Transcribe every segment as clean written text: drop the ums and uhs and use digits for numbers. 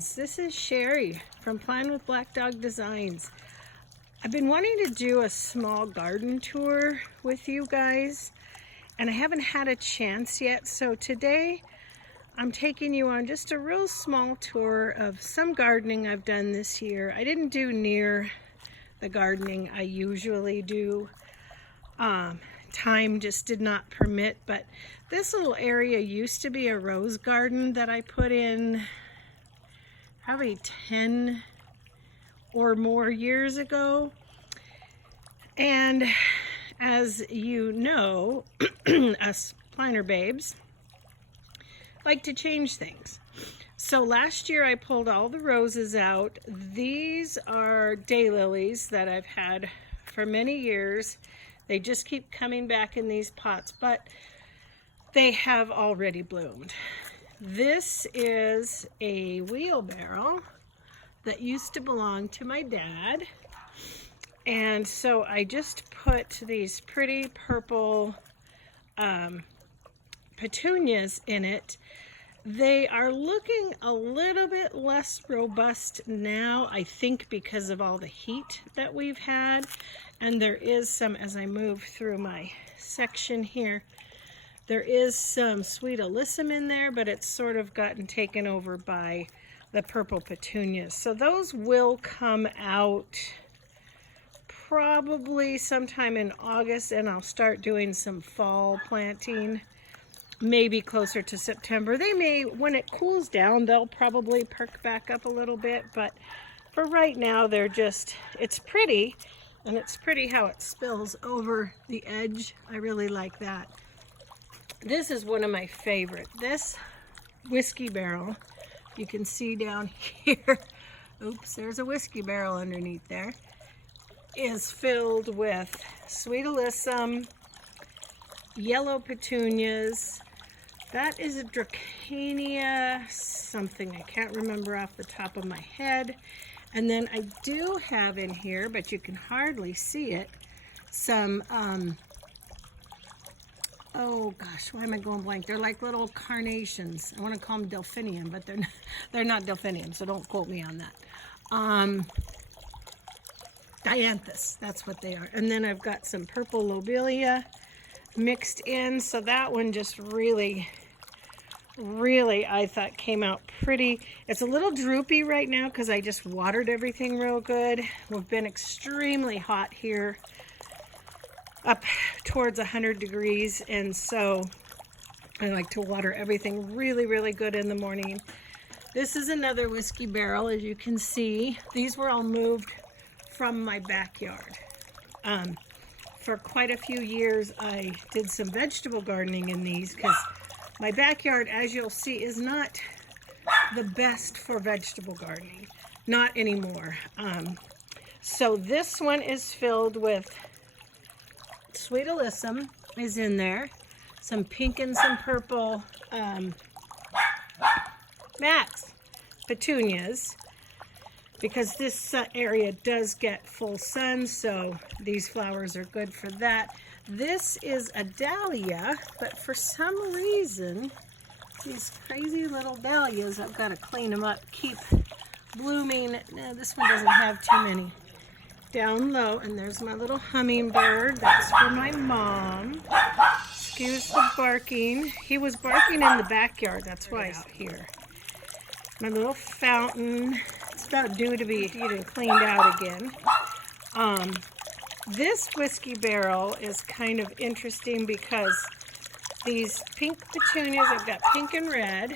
friends, this is Sherry from Plan with Black Dog Designs. I've been wanting to do a small garden tour with you guys and I haven't had a chance yet, so today I'm taking you on just a real small tour of some gardening I've done this year. I didn't do near the gardening I usually do. Time just did not permit, but this little area used to be a rose garden that I put in probably 10 or more years ago. And as you know, us planter babes like to change things. So last year I pulled all the roses out. These are daylilies that I've had for many years. They just keep coming back in these pots, but they have already bloomed. This is a wheelbarrow that used to belong to my dad. And so I just put these pretty purple petunias in it. They are looking a little bit less robust now, I think because of all the heat that we've had. And there is some, as I move through my section here, there is some sweet alyssum in there, but it's sort of gotten taken over by the purple petunias. So those will come out probably sometime in August, and I'll start doing some fall planting, maybe closer to September. They may, when it cools down, they'll probably perk back up a little bit, but for right now, they're just, it's pretty. And it's pretty how it spills over the edge. I really like that. This is one of my favorite. This whiskey barrel, you can see down here, oops, there's a whiskey barrel underneath there, is filled with sweet alyssum, yellow petunias. That is a Dracania something. I can't remember off the top of my head. And then I do have in here, but you can hardly see it, some, oh gosh, why am I going blank? They're like little carnations. I want to call them delphinium, but they're not delphinium, so don't quote me on that. Dianthus, that's what they are. And then I've got some purple lobelia mixed in, so that one just really I thought came out pretty. It's a little droopy right now because I just watered everything real good. We've been extremely hot here, up towards 100 degrees, and so I like to water everything really good in the morning. This is another whiskey barrel, as you can see. These were all moved from my backyard. For quite a few years I did some vegetable gardening in these because my backyard, as you'll see, is not the best for vegetable gardening. Not anymore. So this one is filled with sweet alyssum is in there. Some pink and some purple petunias. Because this area does get full sun, so these flowers are good for that. This is a dahlia, but for some reason, these crazy little dahlias, I've got to clean them up, keep blooming. No, this one doesn't have too many. Down low, and there's my little hummingbird. That's for my mom. Excuse the barking. He was barking in the backyard, that's why he's here. My little fountain. It's about due to be cleaned out again. This whiskey barrel is kind of interesting because these pink petunias, I've got pink and red.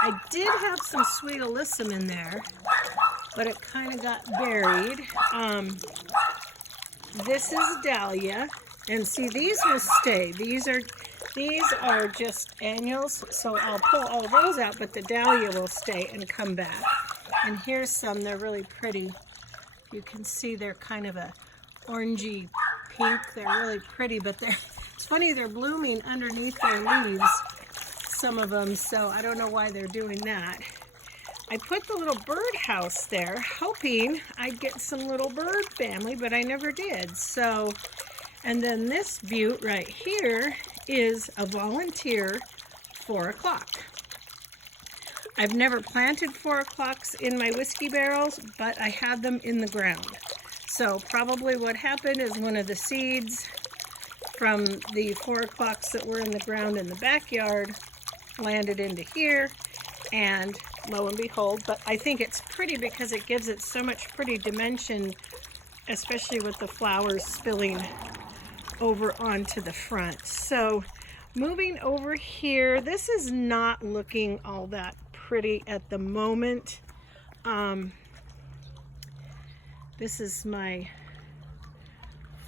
I did have some sweet alyssum in there, but it kind of got buried. This is dahlia, and see, these will stay. These are just annuals, so I'll pull all those out, but the dahlia will stay and come back. And here's some, they're really pretty. You can see they're kind of a orangey pink. They're really pretty, but it's funny, they're blooming underneath their leaves, some of them, so I don't know why they're doing that. I put the little birdhouse there, hoping I'd get some little bird family, but I never did. So, and then this butte right here is a volunteer 4 o'clock. I've never planted 4 o'clocks in my whiskey barrels, but I had them in the ground. So probably what happened is one of the seeds from the 4 o'clocks that were in the ground in the backyard landed into here, and lo and behold. But I think it's pretty because it gives it so much pretty dimension, especially with the flowers spilling over onto the front. So moving over here, this is not looking all that pretty at the moment. This is my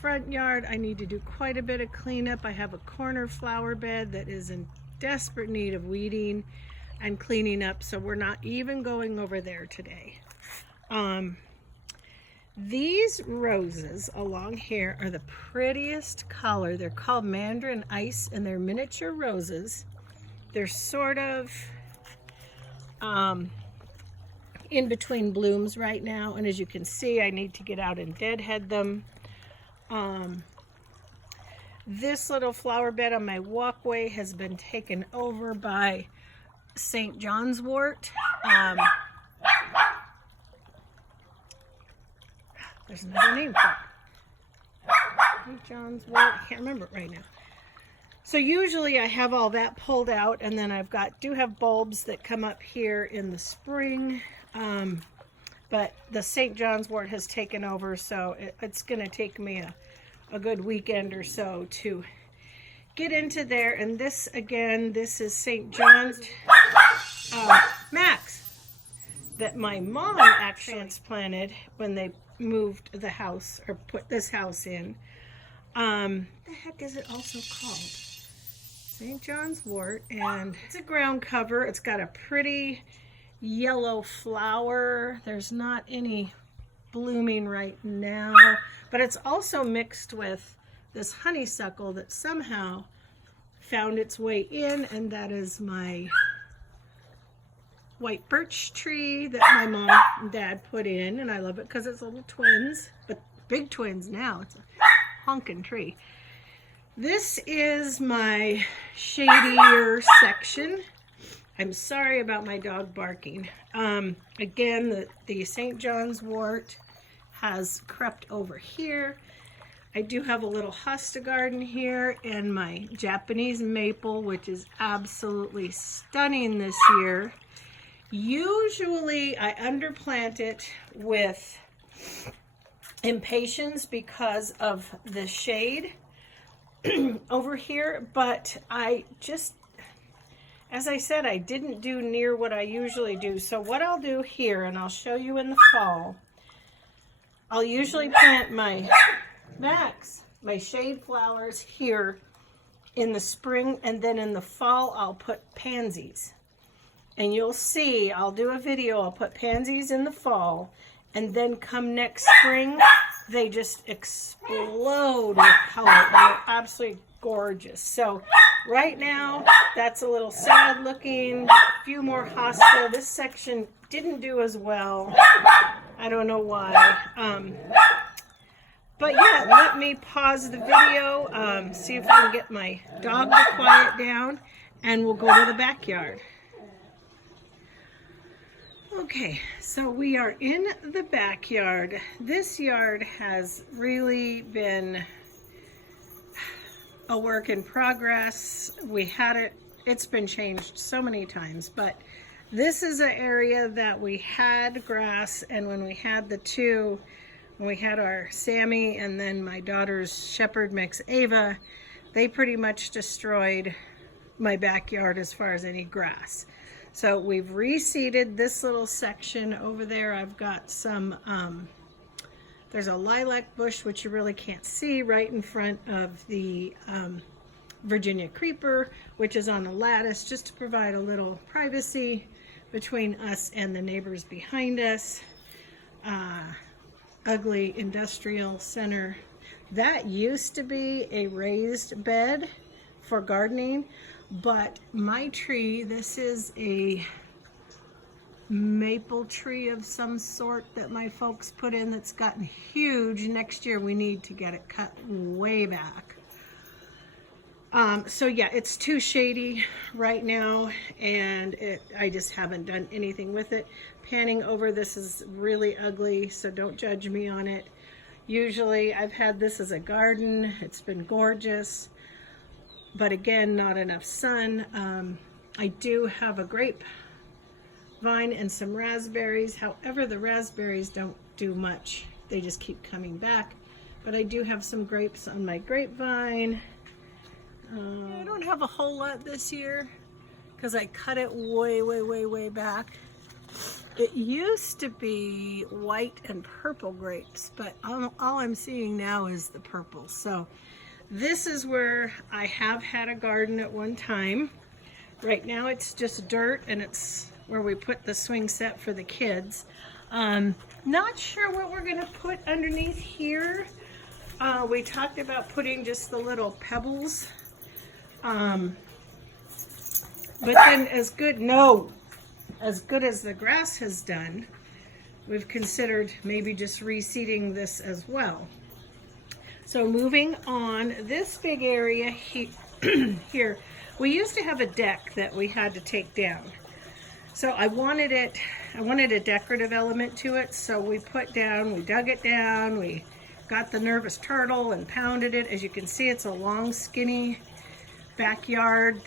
front yard. I need to do quite a bit of cleanup. I have a corner flower bed that is in desperate need of weeding and cleaning up, so we're not even going over there today. These roses along here are the prettiest color. They're called Mandarin Ice, and they're miniature roses. They're sort of in between blooms right now, and as you can see, I need to get out and deadhead them. This little flower bed on my walkway has been taken over by St. John's wort. There's another name for it. St. John's wort. I can't remember it right now. So usually I have all that pulled out, and then I've do have bulbs that come up here in the spring. But the St. John's wort has taken over, so it's going to take me a good weekend or so to get into there. And this, again, this is St. John's Max, that my mom actually transplanted when they moved the house, or put this house in. What the heck is it also called? St. John's wort, and it's a ground cover. It's got a pretty yellow flower. There's not any blooming right now, but it's also mixed with this honeysuckle that somehow found its way in, and that is my white birch tree that my mom and dad put in, and I love it because it's little twins, but big twins now. It's a honkin' tree. This is my shadier section. I'm sorry about my dog barking. Again, the St. John's wort has crept over here. I do have a little hosta garden here, and my Japanese maple, which is absolutely stunning this year. Usually I underplant it with impatiens because of the shade over here, but I just, as I said, I didn't do near what I usually do. So what I'll do here, and I'll show you in the fall, I'll usually plant my my shade flowers here in the spring, and then in the fall I'll put pansies. And you'll see, I'll do a video, I'll put pansies in the fall, and then come next spring, they just explode with color. They're absolutely gorgeous. So right now, that's a little sad looking. A few more hosta. This section didn't do as well. I don't know why. But yeah, let me pause the video, see if I can get my dog to quiet down, and we'll go to the backyard. Okay, so we are in the backyard. This yard has really been a work in progress. We had it, it's been changed so many times, but this is an area that we had grass, and when we had when we had our Sammy and then my daughter's shepherd mix Ava, they pretty much destroyed my backyard as far as any grass. So we've reseeded this little section over there. I've got some, there's a lilac bush, which you really can't see, right in front of the Virginia creeper, which is on a lattice, just to provide a little privacy between us and the neighbors behind us. Ugly industrial center. That used to be a raised bed for gardening, but my tree, this is a maple tree of some sort that my folks put in that's gotten huge. Next year we need to get it cut way back. So yeah, it's too shady right now, and I just haven't done anything with it. Panning over this is really ugly, so don't judge me on it. Usually I've had this as a garden. It's been gorgeous, but again, not enough sun. I do have a grape vine and some raspberries. However, the raspberries don't do much. They just keep coming back. But I do have some grapes on my grapevine. I don't have a whole lot this year because I cut it way back. It used to be white and purple grapes, but all I'm seeing now is the purple. So this is where I have had a garden at one time. Right now it's just dirt, and it's where we put the swing set for the kids. Not sure what we're gonna put underneath here. We talked about putting just the little pebbles. But then as good as the grass has done, we've considered maybe just reseeding this as well. So moving on, this big area here, we used to have a deck that we had to take down. So I wanted a decorative element to it, so we dug it down, we got the nervous turtle and pounded it. As you can see, it's a long, skinny backyard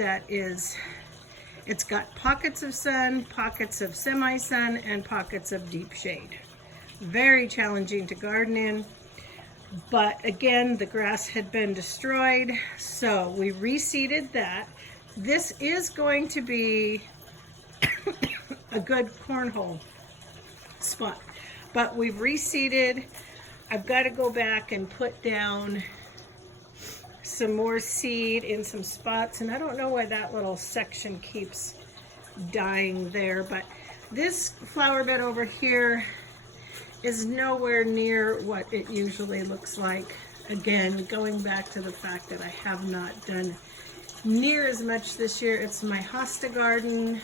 it's got pockets of sun, pockets of semi-sun, and pockets of deep shade. Very challenging to garden in, but again, the grass had been destroyed, so we reseeded that. This is going to be a good cornhole spot, but we've reseeded. I've got to go back and put down some more seed in some spots, and I don't know why that little section keeps dying there, but this flower bed over here is nowhere near what it usually looks like. Again, going back to the fact that I have not done near as much this year. It's my hosta garden.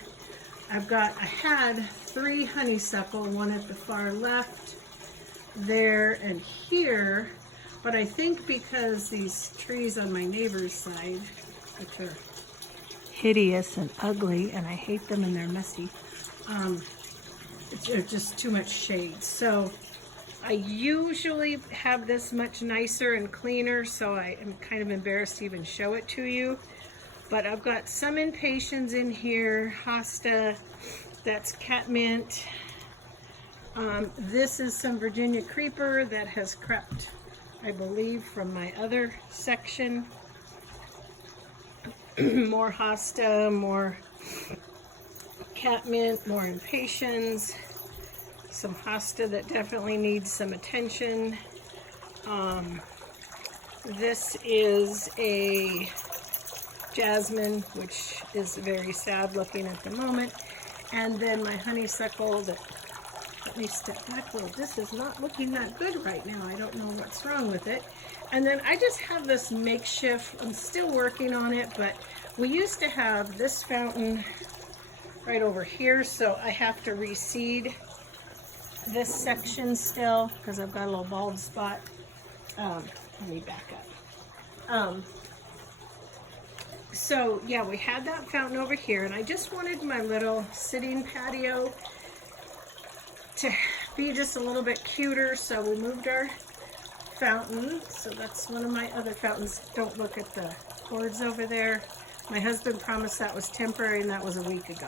I had 3 honeysuckle, one at the far left, there and here. But I think because these trees on my neighbor's side, which are hideous and ugly, and I hate them and they're messy, it's just too much shade. So I usually have this much nicer and cleaner, so I am kind of embarrassed to even show it to you. But I've got some impatiens in here, hosta, that's catmint. This is some Virginia creeper that has crept, I believe, from my other section. More hosta, more catmint, more impatiens, some hosta that definitely needs some attention. This is a jasmine, which is very sad looking at the moment. And then my honeysuckle that, let me step back a little. This is not looking that good right now. I don't know what's wrong with it. And then I just have this makeshift, I'm still working on it, but we used to have this fountain right over here, so I have to reseed this section still because I've got a little bald spot. Let me back up. So yeah, we had that fountain over here, and I just wanted my little sitting patio to be just a little bit cuter, so we moved our fountain. So that's one of my other fountains. Don't look at the cords over there. My husband promised that was temporary, and that was a week ago.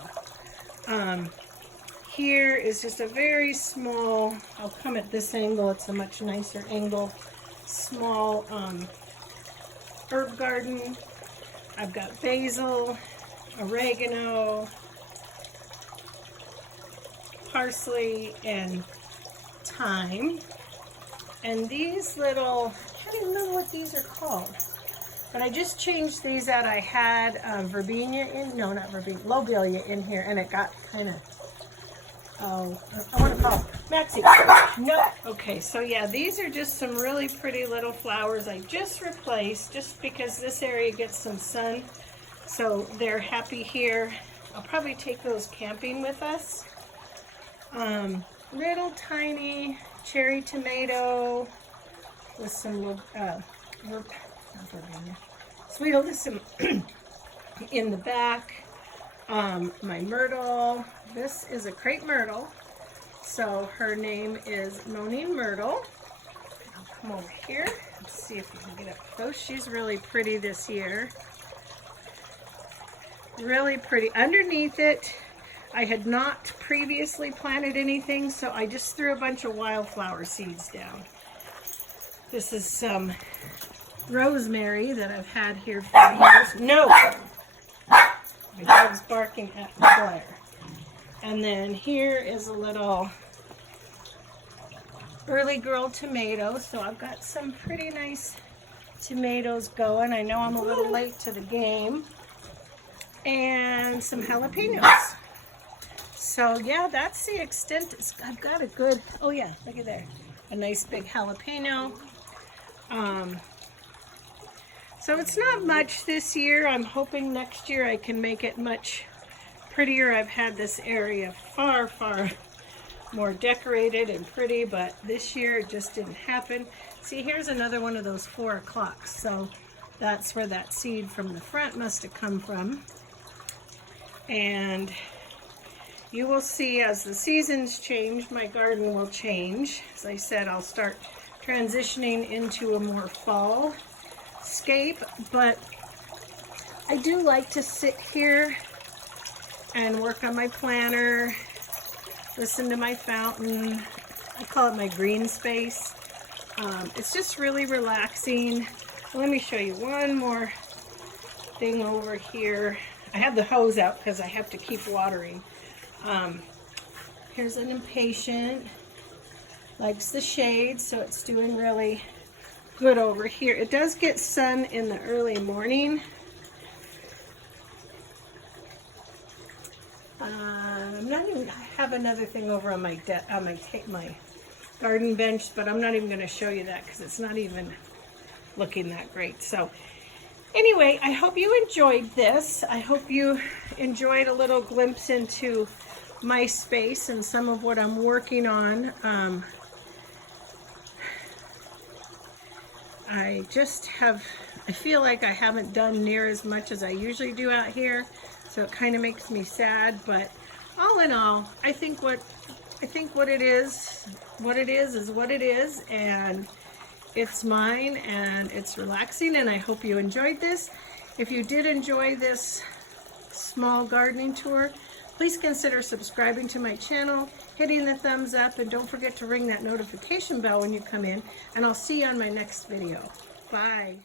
Here is just a very small, I'll come at this angle, it's a much nicer angle, small herb garden. I've got basil, oregano, parsley, and thyme. And these little, I can't even remember what these are called, but I just changed these out. I had verbena in, no, not verbena, lobelia in here, and it got kind of, I want to call it Maxie. No. Okay, so yeah, these are just some really pretty little flowers I just replaced just because this area gets some sun. So they're happy here. I'll probably take those camping with us. Little tiny cherry tomato with some sweet alyssum in the back. My myrtle. This is a crepe myrtle. So her name is Moaning Myrtle. I'll come over here and see if we can get up close. She's really pretty this year. Really pretty. Underneath it, I had not previously planted anything, so I just threw a bunch of wildflower seeds down. This is some rosemary that I've had here for years. No! My dog's barking at the glare. And then here is a little early girl tomato. So I've got some pretty nice tomatoes going. I know I'm a little late to the game. And some jalapenos. So yeah, that's the extent. I've got a good, oh yeah, look at there. A nice big jalapeno. So it's not much this year. I'm hoping next year I can make it much prettier. I've had this area far, far more decorated and pretty, but this year it just didn't happen. See, here's another one of those 4 o'clocks. So that's where that seed from the front must have come from. And you will see as the seasons change, my garden will change. As I said, I'll start transitioning into a more fall scape, but I do like to sit here and work on my planter, listen to my fountain. I call it my green space. It's just really relaxing. Let me show you one more thing over here. I have the hose out because I have to keep watering. Here's an impatient. Likes the shade, so it's doing really good over here. It does get sun in the early morning. I have another thing over on my garden bench, but I'm not even going to show you that because it's not even looking that great. So anyway, I hope you enjoyed this. I hope you enjoyed a little glimpse into my space and some of what I'm working on. I feel like I haven't done near as much as I usually do out here, so it kind of makes me sad, but all in all, I think what it is what it is, and it's mine, and it's relaxing, and I hope you enjoyed this. If you did enjoy this small gardening tour, please consider subscribing to my channel, hitting the thumbs up, and don't forget to ring that notification bell when you come in, and I'll see you on my next video. Bye.